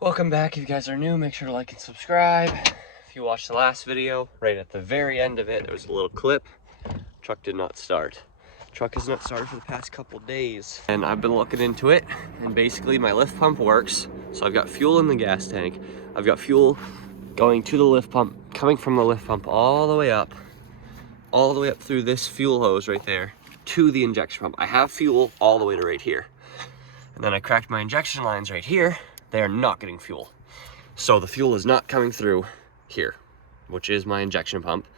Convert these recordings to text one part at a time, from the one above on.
Welcome back. If you guys are new, make sure to like and subscribe. If you watched the last video, right at the very end of it, there was a little clip. Truck did not start. Truck has not started for the past couple days. And I've been looking into it, and basically my lift pump works. So I've got fuel in the gas tank. I've got fuel going to the lift pump, coming from the lift pump all the way up through this fuel hose right there to the injection pump. I have fuel all the way to right here. And then I cracked my injection lines right here. They are not getting fuel. So the fuel is not coming through here, which is my injection pump.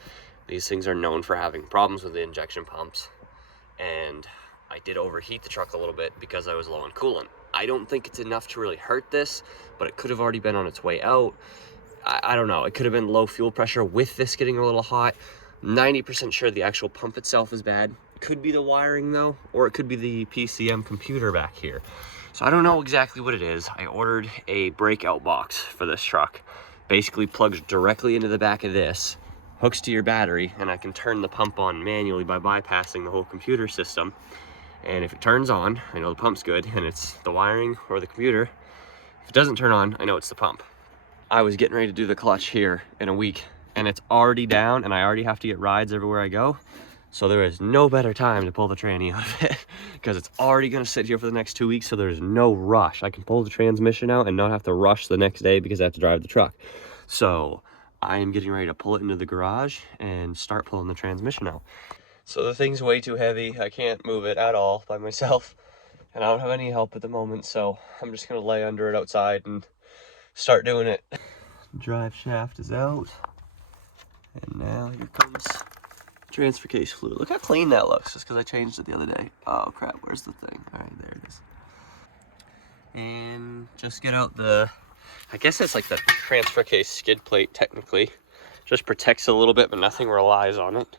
These things are known for having problems with the injection pumps. And I did overheat the truck a little bit because I was low on coolant. I don't think it's enough to really hurt this, but it could have already been on its way out. I don't know, it could have been low fuel pressure with this getting a little hot. 90% sure the actual pump itself is bad. Could be the wiring though, or it could be the PCM computer back here. So I don't know exactly what it is. I ordered a breakout box for this truck. Basically plugs directly into the back of this, hooks to your battery, and I can turn the pump on manually by bypassing the whole computer system. And if it turns on, I know the pump's good, and it's the wiring or the computer. If it doesn't turn on, I know it's the pump. I was getting ready to do the clutch here in a week, and it's already down, and I already have to get rides everywhere I go. So there is no better time to pull the tranny out of it because it's already gonna sit here for the next 2 weeks, so there's no rush. I can pull the transmission out and not have to rush the next day because I have to drive the truck. So I am getting ready to pull it into the garage and start pulling the transmission out. So the thing's way too heavy. I can't move it at all by myself, and I don't have any help at the moment, so I'm just gonna lay under it outside and start doing it. Drive shaft is out, and now here comes transfer case fluid. Look how clean that looks, just because I changed it the other day. Oh crap, where's the thing? All right, there it is. And just get out the, I guess it's like the transfer case skid plate technically. Just protects it a little bit, but nothing relies on it.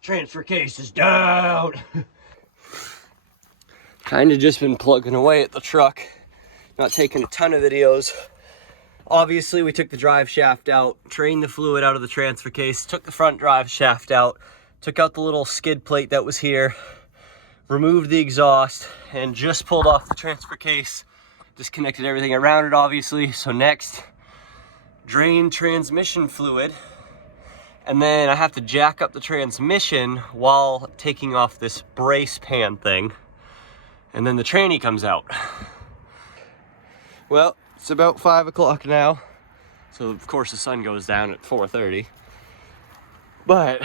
Transfer case is down. Kind of just been plugging away at the truck. Not taking a ton of videos. Obviously, we took the drive shaft out, drained the fluid out of the transfer case, took the front drive shaft out, took out the little skid plate that was here, removed the exhaust, and just pulled off the transfer case. Disconnected everything around it, obviously. So next, drain transmission fluid. And then I have to jack up the transmission while taking off this brace pan thing. And then the tranny comes out. Well, it's about 5 o'clock now. So of course the sun goes down at 4:30. But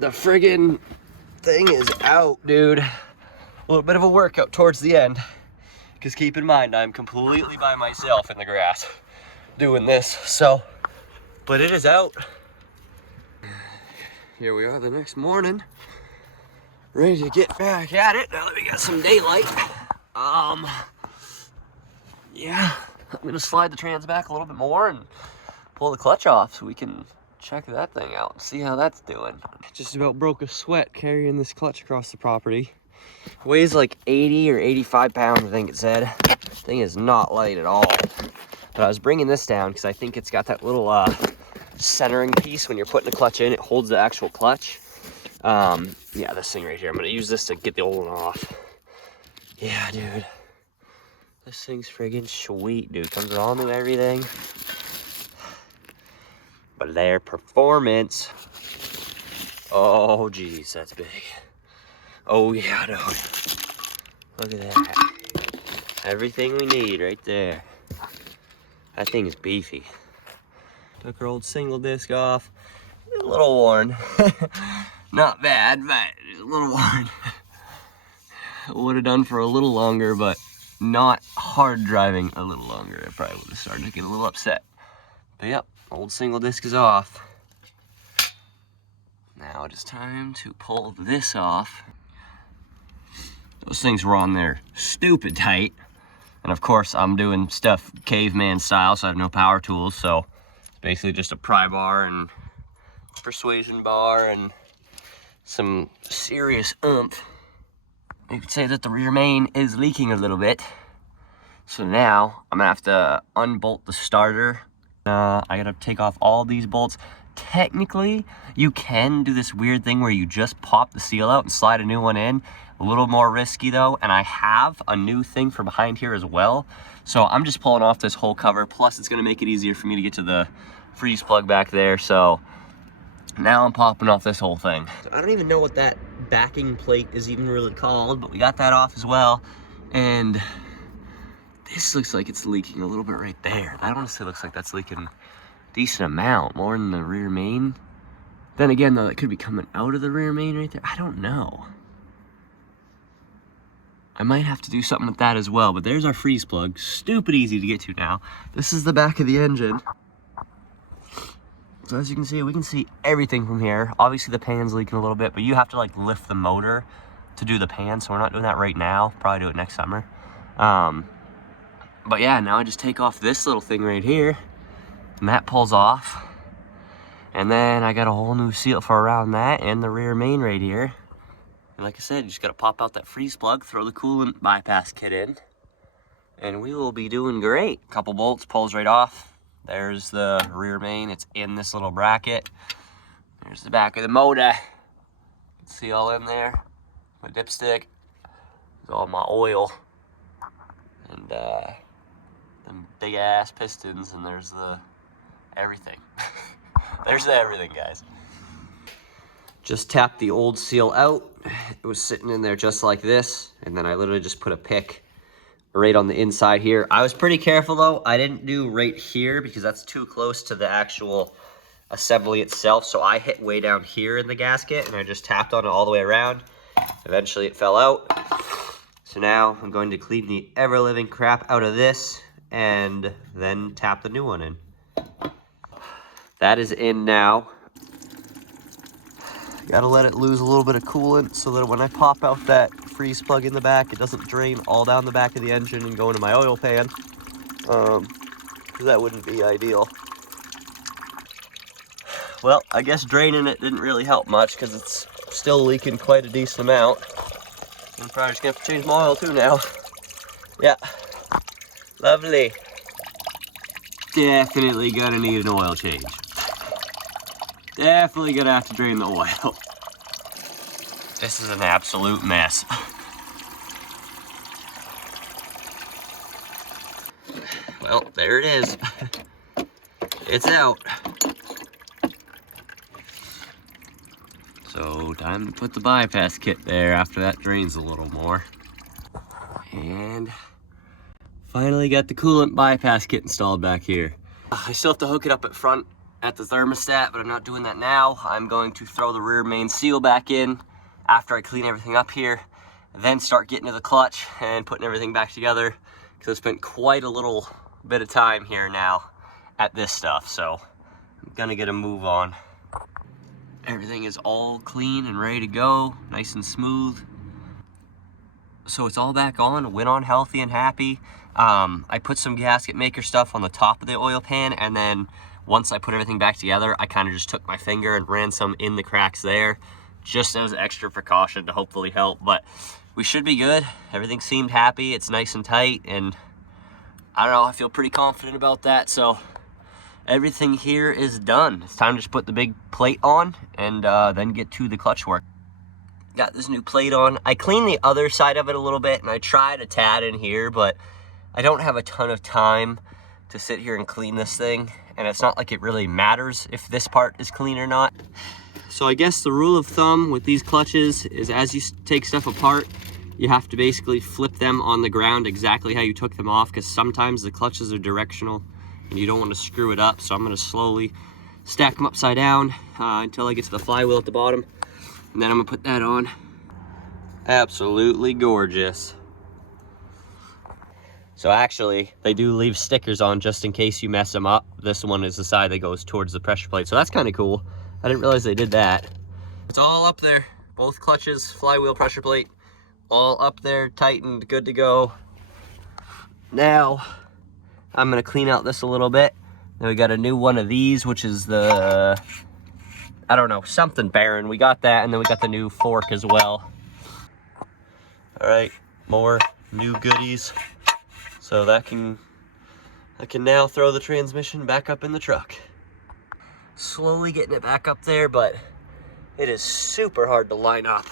the friggin' thing is out, dude. A little bit of a workout towards the end. Because keep in mind, I'm completely by myself in the grass doing this. So, but it is out. Here we are the next morning. Ready to get back at it now that we got some daylight. Yeah, I'm gonna slide the trans back a little bit more and pull the clutch off so we can check that thing out and see how that's doing. Just about broke a sweat carrying this clutch across the property. Weighs like 80 or 85 pounds, I think it said. Thing is not light at all. But I was bringing this down because I think it's got that little centering piece when you're putting the clutch in. It holds the actual clutch. Yeah, this thing right here. I'm gonna use this to get the old one off. Yeah, dude. This thing's friggin' sweet, dude. Comes with all new everything. Valair performance. Oh, geez, that's big. Oh, yeah, dude. Look at that. Everything we need right there. That thing is beefy. Took our old single disc off. A little worn. Not bad, but a little worn. Would have done for a little longer, but not hard driving a little longer. I probably would have started to get a little upset. But yep, old single disc is off. Now it is time to pull this off. Those things were on there stupid tight. And of course, I'm doing stuff caveman style, so I have no power tools. So it's basically just a pry bar and persuasion bar and some serious oomph. You could say that the rear main is leaking a little bit. So now I'm gonna have to unbolt the starter. I gotta take off all these bolts, technically, you can do this weird thing where you just pop the seal out and slide a new one in. A little more risky though, and I have a new thing for behind here as well. So I'm just pulling off this whole cover, plus it's gonna make it easier for me to get to the freeze plug back there. So now I'm popping off this whole thing. So I don't even know what that backing plate is even really called, but we got that off as well. And this looks like it's leaking a little bit right there. That honestly looks like that's leaking a decent amount, more in the rear main. Then again though, it could be coming out of the rear main right there. I don't know. I might have to do something with that as well, but there's our freeze plug. Stupid easy to get to now. This is the back of the engine. So as you can see, we can see everything from here. Obviously the pan's leaking a little bit, but you have to like lift the motor to do the pan, so we're not doing that right now. Probably do it next summer. But yeah, now I just take off this little thing right here, and that pulls off. And then I got a whole new seal for around that and the rear main right here. And like I said, you just gotta pop out that freeze plug, throw the coolant bypass kit in, and we will be doing great. Couple bolts, pulls right off. There's the rear main, it's in this little bracket. There's the back of the motor. You can see all in there. My dipstick, there's all my oil. And them big ass pistons, and there's the everything. There's the everything, guys. Just tapped the old seal out. It was sitting in there just like this, and then I literally just put a pick right on the inside here. I was pretty careful though. I didn't do right here because that's too close to the actual assembly itself, so I hit way down here in the gasket, and I just tapped on it all the way around. Eventually it fell out. So now I'm going to clean the ever-living crap out of this and then tap the new one in. That is in now. Gotta let it lose a little bit of coolant so that when I pop out that freeze plug in the back, it doesn't drain all down the back of the engine and go into my oil pan. That wouldn't be ideal. Well, I guess draining it didn't really help much because it's still leaking quite a decent amount. I'm probably just gonna have to change my oil too now. Yeah, lovely. Definitely gonna need an oil change. Definitely gonna have to drain the oil. This is an absolute mess. Well, there it is. It's out. So time to put the bypass kit there after that drains a little more. And finally got the coolant bypass kit installed back here. I still have to hook it up at front at the thermostat, but I'm not doing that now. I'm going to throw the rear main seal back in after I clean everything up here, then start getting to the clutch and putting everything back together, because I spent quite a little bit of time here now at this stuff, so I'm gonna get a move on. Everything is all clean and ready to go, nice and smooth. So it's all back on, went on healthy and happy. I put some gasket maker stuff on the top of the oil pan, and then once I put everything back together, I kind of just took my finger and ran some in the cracks there, just as extra precaution to hopefully help. But we should be good. Everything seemed happy. It's nice and tight, and I don't know, I feel pretty confident about that. So everything here is done. It's time to just put the big plate on and then get to the clutch work. Got this new plate on. I cleaned the other side of it a little bit, and I tried a tad in here, but I don't have a ton of time to sit here and clean this thing, and it's not like it really matters if this part is clean or not. So I guess the rule of thumb with these clutches is as you take stuff apart, you have to basically flip them on the ground exactly how you took them off, because sometimes the clutches are directional and you don't want to screw it up. So I'm going to slowly stack them upside down until I get to the flywheel at the bottom, and then I'm going to put that on. Absolutely gorgeous. So actually, they do leave stickers on just in case you mess them up. This one is the side that goes towards the pressure plate, so that's kind of cool. I didn't realize they did that. It's all up there. Both clutches, flywheel, pressure plate, all up there, tightened, good to go. Now, I'm gonna clean out this a little bit. Then we got a new one of these, which is the, I don't know, something Baron. We got that, and then we got the new fork as well. All right, more new goodies. So I can now throw the transmission back up in the truck. Slowly getting it back up there, but it is super hard to line up.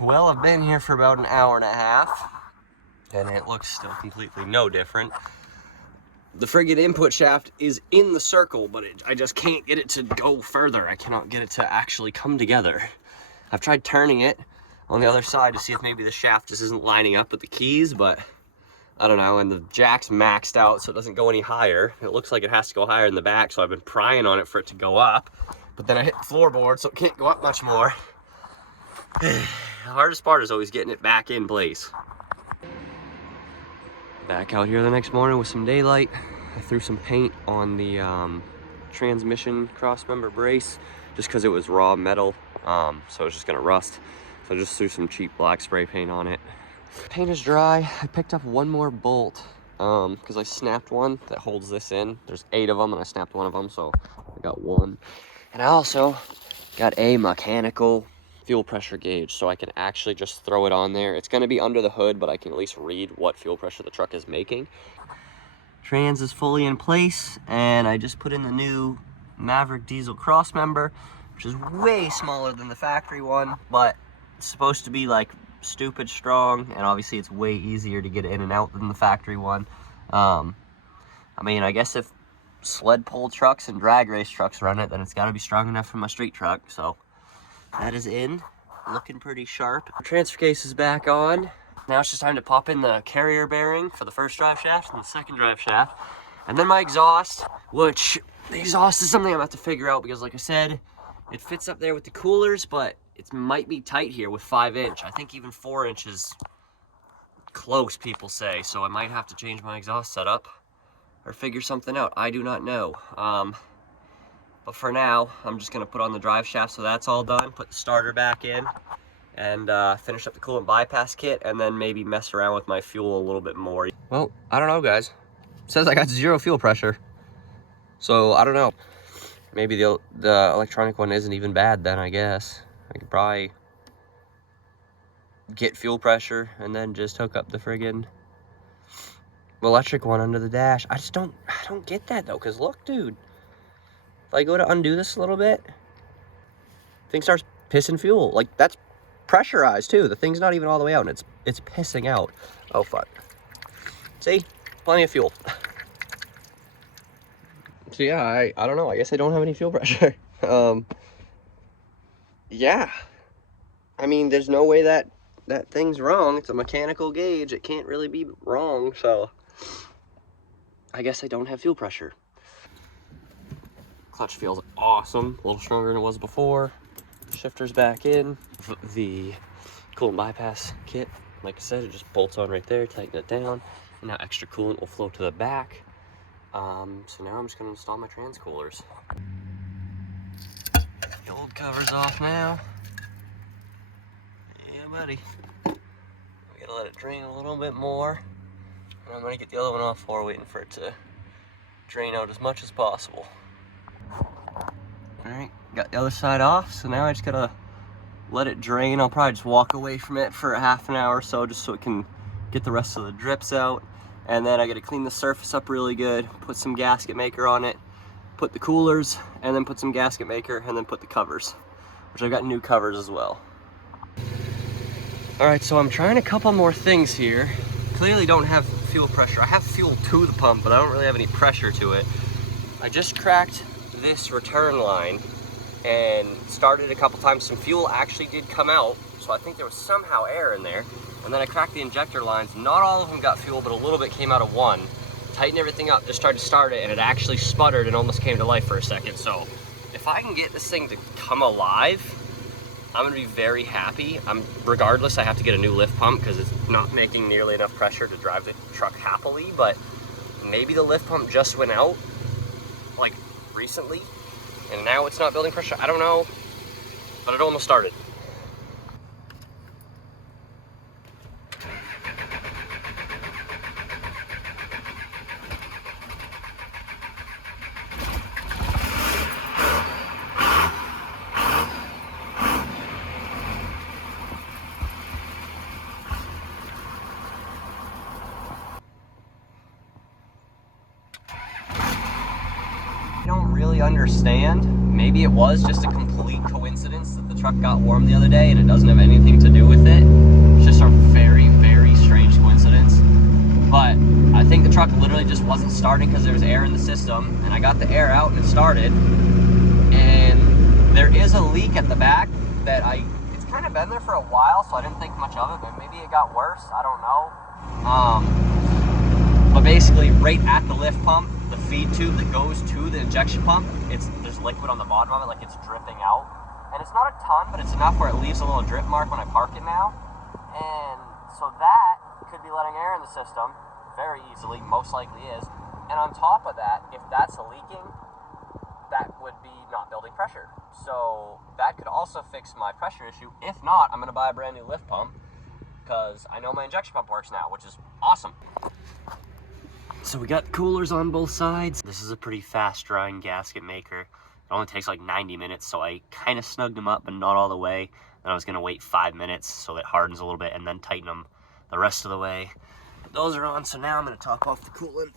Well, I've been here for about an hour and a half, and it looks still completely no different. The friggin' input shaft is in the circle, but I just can't get it to go further. I cannot get it to actually come together. I've tried turning it on the other side to see if maybe the shaft just isn't lining up with the keys, but I don't know. And the jack's maxed out, so it doesn't go any higher. It looks like it has to go higher in the back, so I've been prying on it for it to go up. But then I hit the floorboard, so it can't go up much more. The hardest part is always getting it back in place. Back out here the next morning with some daylight. I threw some paint on the transmission crossmember brace just because it was raw metal, so it was just gonna rust. So I just threw some cheap black spray paint on it. Paint is dry. I picked up one more bolt because I snapped one that holds this in. There's 8 of them and I snapped one of them, so I got one. And I also got a mechanical fuel pressure gauge, so I can actually just throw it on there. It's gonna be under the hood, but I can at least read what fuel pressure the truck is making. Trans is fully in place, and I just put in the new Maverick diesel crossmember, which is way smaller than the factory one, but it's supposed to be like stupid strong, and obviously it's way easier to get in and out than the factory one. I mean, I guess if sled pull trucks and drag race trucks run it, then it's got to be strong enough for my street truck. So that is in, looking pretty sharp. The transfer case is back on. Now it's just time to pop in the carrier bearing for the first drive shaft and the second drive shaft. And then my exhaust, which the exhaust is something I'm going to have to figure out because like I said, it fits up there with the coolers, but it might be tight here with 5-inch. I think even 4-inch is close, people say. So I might have to change my exhaust setup or figure something out. I do not know. But for now, I'm just gonna put on the drive shaft so that's all done, put the starter back in, and finish up the coolant bypass kit, and then maybe mess around with my fuel a little bit more. Well, I don't know, guys. It says I got 0 fuel pressure. So, I don't know. Maybe the electronic one isn't even bad then, I guess. I could probably get fuel pressure and then just hook up the friggin' electric one under the dash. I don't get that though, because look, dude. If I go to undo this a little bit, thing starts pissing fuel. Like, that's pressurized too. The thing's not even all the way out, and it's pissing out. Oh fuck. See? Plenty of fuel. So yeah, I don't know. I guess I don't have any fuel pressure. Yeah. I mean, there's no way that thing's wrong. It's a mechanical gauge. It can't really be wrong, so I guess I don't have fuel pressure. Clutch feels awesome, a little stronger than it was before. Shifter's back in. The coolant bypass kit, like I said, it just bolts on right there, tighten it down, and now extra coolant will flow to the back. So now I'm just gonna install my trans coolers. The old cover's off now. Yeah, buddy. We gotta let it drain a little bit more. And I'm gonna get the other one off for waiting for it to drain out as much as possible. Alright, got the other side off, so now I just gotta let it drain. I'll probably just walk away from it for a half an hour or so, just so it can get the rest of the drips out. And then I gotta clean the surface up really good, put some gasket maker on it, put the coolers, and then put some gasket maker, and then put the covers, which I've got new covers as well. Alright, so I'm trying a couple more things here. Clearly don't have fuel pressure. I have fuel to the pump, but I don't really have any pressure to it. I just cracked this return line and started a couple times. Some fuel actually did come out, so I think there was somehow air in there. And then I cracked the injector lines. Not all of them got fuel, but a little bit came out of one. Tightened everything up, just tried to start it, and it actually sputtered and almost came to life for a second. So if I can get this thing to come alive, I'm gonna be very happy. Regardless, I have to get a new lift pump because it's not making nearly enough pressure to drive the truck happily, but maybe the lift pump just went out like recently and now it's not building pressure. I don't know, but it almost started. I don't really really understand. Maybe it was just a complete coincidence that the truck got warm the other day and it doesn't have anything to do with it. It's just a very, very strange coincidence. But I think the truck literally just wasn't starting because there was air in the system, and I got the air out and it started. And there is a leak at the back that it's kind of been there for a while, so I didn't think much of it, but maybe it got worse, I don't know. But basically, right at the lift pump, the feed tube that goes to the injection pump, there's liquid on the bottom of it, like it's dripping out. And it's not a ton, but it's enough where it leaves a little drip mark when I park it now. And so that could be letting air in the system very easily, most likely is. And on top of that, if that's leaking, that would be not building pressure. So that could also fix my pressure issue. If not, I'm gonna buy a brand new lift pump because I know my injection pump works now, which is awesome. So we got coolers on both sides. This is a pretty fast drying gasket maker. It only takes like 90 minutes, so I kind of snugged them up, but not all the way. Then I was gonna wait 5 minutes so it hardens a little bit and then tighten them the rest of the way. But those are on, so now I'm gonna top off the coolant.